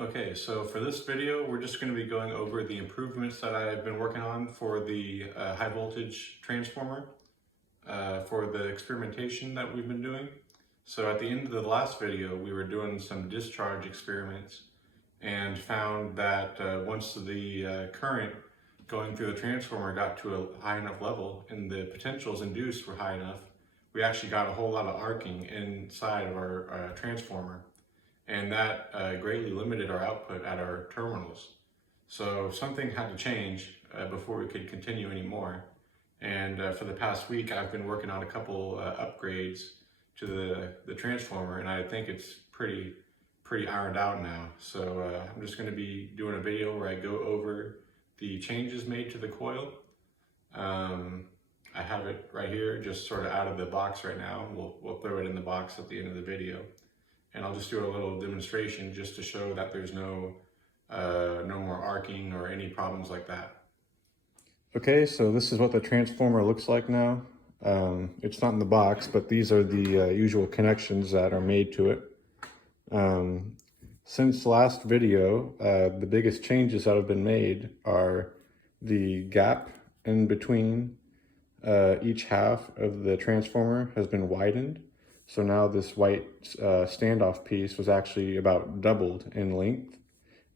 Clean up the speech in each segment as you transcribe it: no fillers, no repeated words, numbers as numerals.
Okay, so for this video, we're just going to be going over the improvements that I've been working on for the high voltage transformer for the experimentation that we've been doing. So at the end of the last video, we were doing some discharge experiments and found that once the current going through the transformer got to a high enough level and the potentials induced were high enough, we actually got a whole lot of arcing inside of our transformer. And that greatly limited our output at our terminals. So something had to change before we could continue anymore. And for the past week, I've been working on a couple upgrades to the transformer, and I think it's pretty ironed out now. So I'm just going to be doing a video where I go over the changes made to the coil. I have it right here, just sort of out of the box right now. We'll throw it in the box at the end of the video. And I'll just do a little demonstration just to show that there's no more arcing or any problems like that. Okay, so this is what the transformer looks like now. It's not in the box, but these are the usual connections that are made to it. Since last video, the biggest changes that have been made are the gap in between each half of the transformer has been widened. So now this white standoff piece was actually about doubled in length,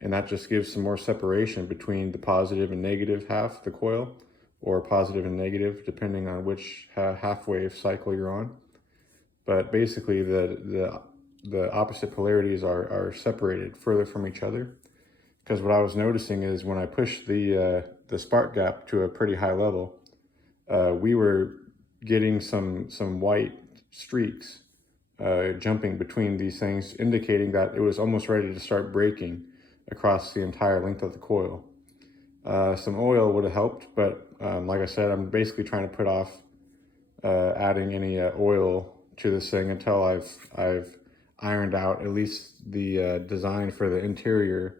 and that just gives some more separation between the positive and negative half of the coil, or positive and negative depending on which half wave cycle you're on. But basically the opposite polarities are separated further from each other, because what I was noticing is when I pushed the spark gap to a pretty high level, we were getting some white streaks jumping between these things, indicating that it was almost ready to start breaking across the entire length of the coil. Some oil would have helped, but like I said, I'm basically trying to put off adding any oil to this thing until I've ironed out at least the design for the interior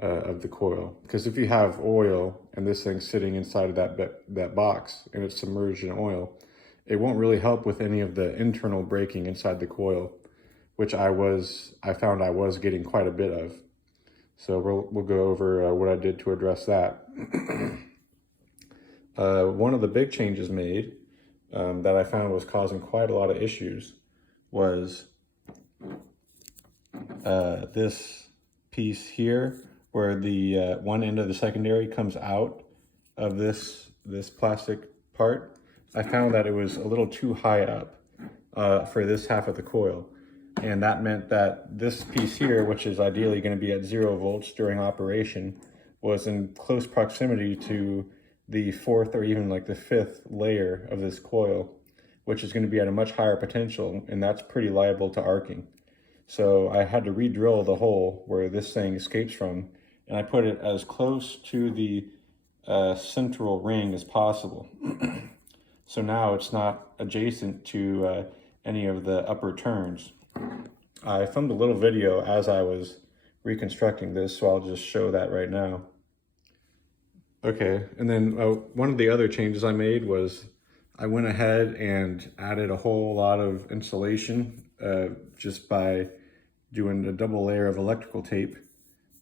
of the coil. Because if you have oil and this thing's sitting inside of that box and it's submerged in oil, it won't really help with any of the internal braking inside the coil, which I found I was getting quite a bit of. So we'll go over what I did to address that. One of the big changes made that I found was causing quite a lot of issues was this piece here, where the one end of the secondary comes out of this plastic part. I found that it was a little too high up for this half of the coil. And that meant that this piece here, which is ideally going to be at 0 volts during operation, was in close proximity to the 4th or even like the 5th layer of this coil, which is going to be at a much higher potential, and that's pretty liable to arcing. So I had to re-drill the hole where this thing escapes from, and I put it as close to the central ring as possible. So now it's not adjacent to any of the upper turns. I filmed a little video as I was reconstructing this, so I'll just show that right now. Okay, and then one of the other changes I made was I went ahead and added a whole lot of insulation just by doing a double layer of electrical tape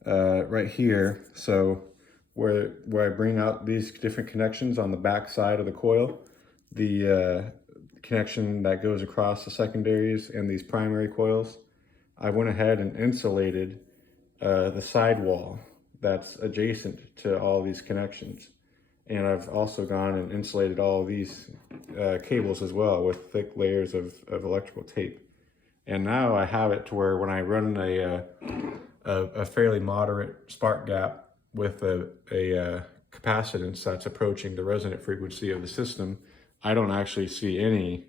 right here. So where I bring out these different connections on the back side of the coil, the connection that goes across the secondaries and these primary coils, I went ahead and insulated the sidewall that's adjacent to all these connections. And I've also gone and insulated all of these cables as well with thick layers of electrical tape. And now I have it to where when I run a fairly moderate spark gap with a capacitance that's approaching the resonant frequency of the system, I don't actually see any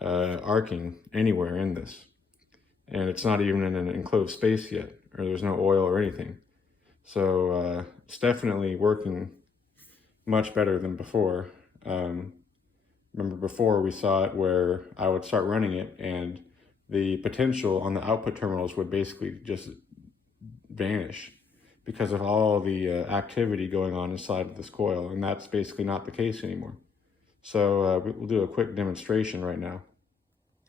arcing anywhere in this. And it's not even in an enclosed space yet, or there's no oil or anything. So it's definitely working much better than before. Remember before we saw it where I would start running it and the potential on the output terminals would basically just vanish because of all the activity going on inside of this coil, and that's basically not the case anymore. So we'll do a quick demonstration right now.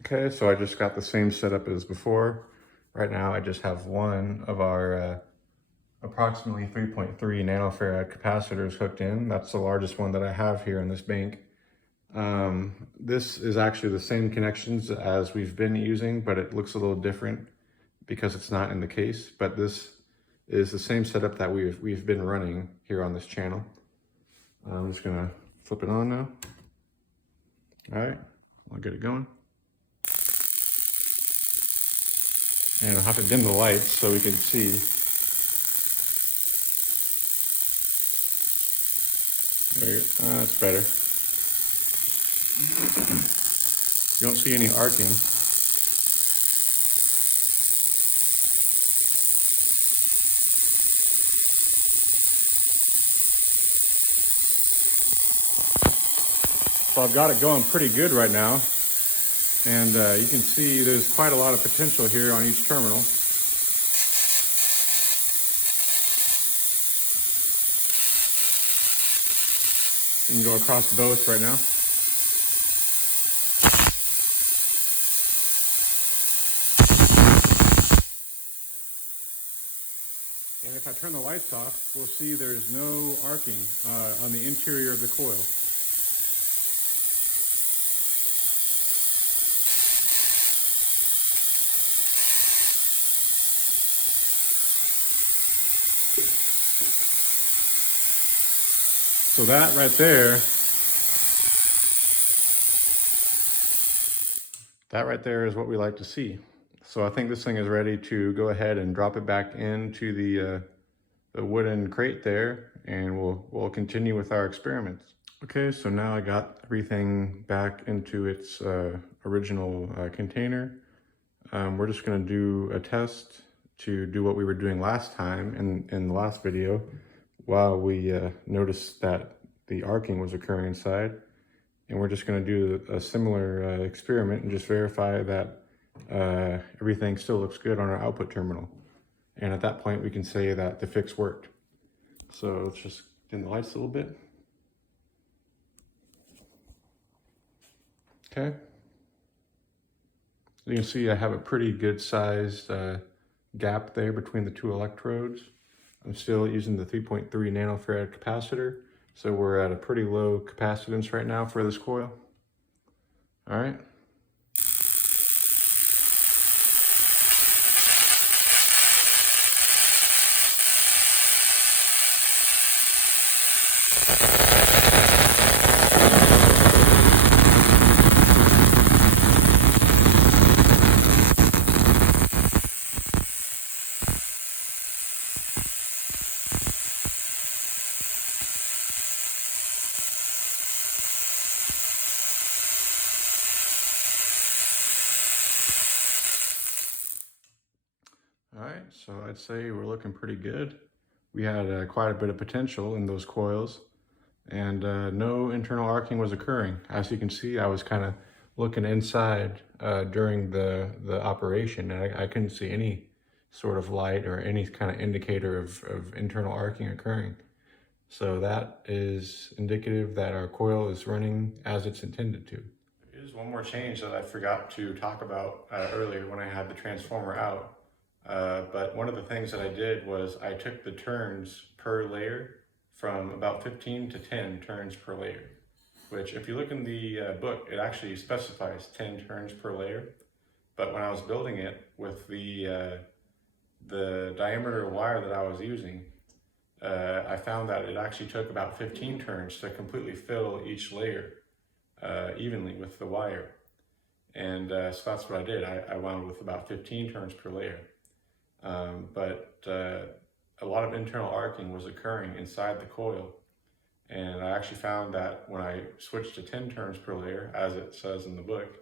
Okay, so I just got the same setup as before. Right now I just have one of our approximately 3.3 nanofarad capacitors hooked in. That's the largest one that I have here in this bank. This is actually the same connections as we've been using, but it looks a little different because it's not in the case. But this is the same setup that we've been running here on this channel. I'm just gonna flip it on now. All right, I'll get it going. And I'll have to dim the lights so we can see. There you go. That's better. You don't see any arcing. So I've got it going pretty good right now. And you can see there's quite a lot of potential here on each terminal. You can go across both right now. And if I turn the lights off, we'll see there's no arcing on the interior of the coil. So that right there is what we like to see. So I think this thing is ready to go ahead and drop it back into the wooden crate there, and we'll continue with our experiments. Okay, so now I got everything back into its original container. We're just gonna do a test to do what we were doing last time in the last video, while we noticed that the arcing was occurring inside. And we're just gonna do a similar experiment and just verify that everything still looks good on our output terminal. And at that point, we can say that the fix worked. So let's just dim the lights a little bit. Okay. You can see I have a pretty good sized gap there between the two electrodes. I'm still using the 3.3 nanofarad capacitor, so we're at a pretty low capacitance right now for this coil. All right. All right, so I'd say we're looking pretty good. We had quite a bit of potential in those coils, and no internal arcing was occurring. As you can see, I was kind of looking inside during the operation, and I couldn't see any sort of light or any kind of indicator of internal arcing occurring. So that is indicative that our coil is running as it's intended to. Here's one more change that I forgot to talk about earlier when I had the transformer out. But one of the things that I did was I took the turns per layer from about 15 to 10 turns per layer, which if you look in the book, it actually specifies 10 turns per layer. But when I was building it with the diameter wire that I was using, I found that it actually took about 15 turns to completely fill each layer evenly with the wire. And so that's what I did. I wound with about 15 turns per layer. But a lot of internal arcing was occurring inside the coil. And I actually found that when I switched to 10 turns per layer, as it says in the book,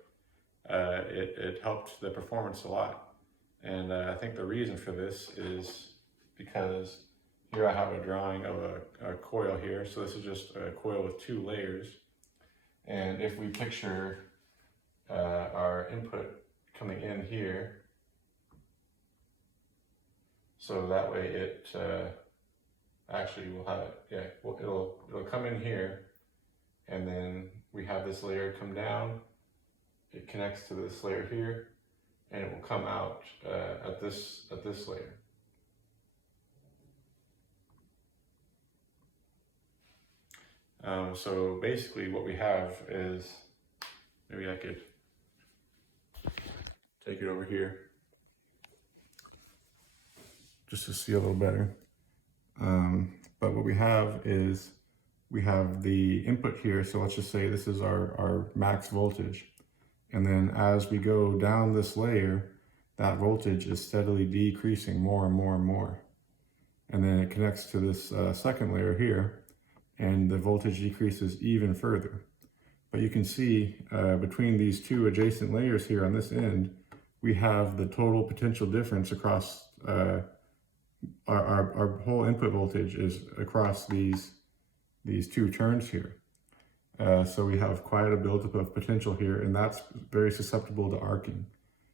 it helped the performance a lot. And I think the reason for this is because here I have a drawing of a coil here. So this is just a coil with 2 layers. And if we picture our input coming in here, so that way it actually will have it, yeah, it'll come in here, and then we have this layer come down, it connects to this layer here, and it will come out at this layer. So basically what we have is, maybe I could take it over here just to see a little better. But what we have is, we have the input here. So let's just say this is our max voltage. And then as we go down this layer, that voltage is steadily decreasing more and more and more. And then it connects to this second layer here, and the voltage decreases even further. But you can see between these two adjacent layers here on this end, we have the total potential difference across our whole input voltage is across these two turns here. So we have quite a buildup of potential here, and that's very susceptible to arcing.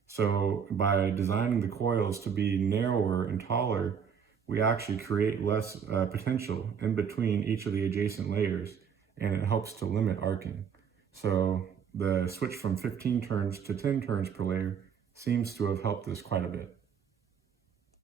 So by designing the coils to be narrower and taller, we actually create less potential in between each of the adjacent layers, and it helps to limit arcing. So the switch from 15 turns to 10 turns per layer seems to have helped this quite a bit.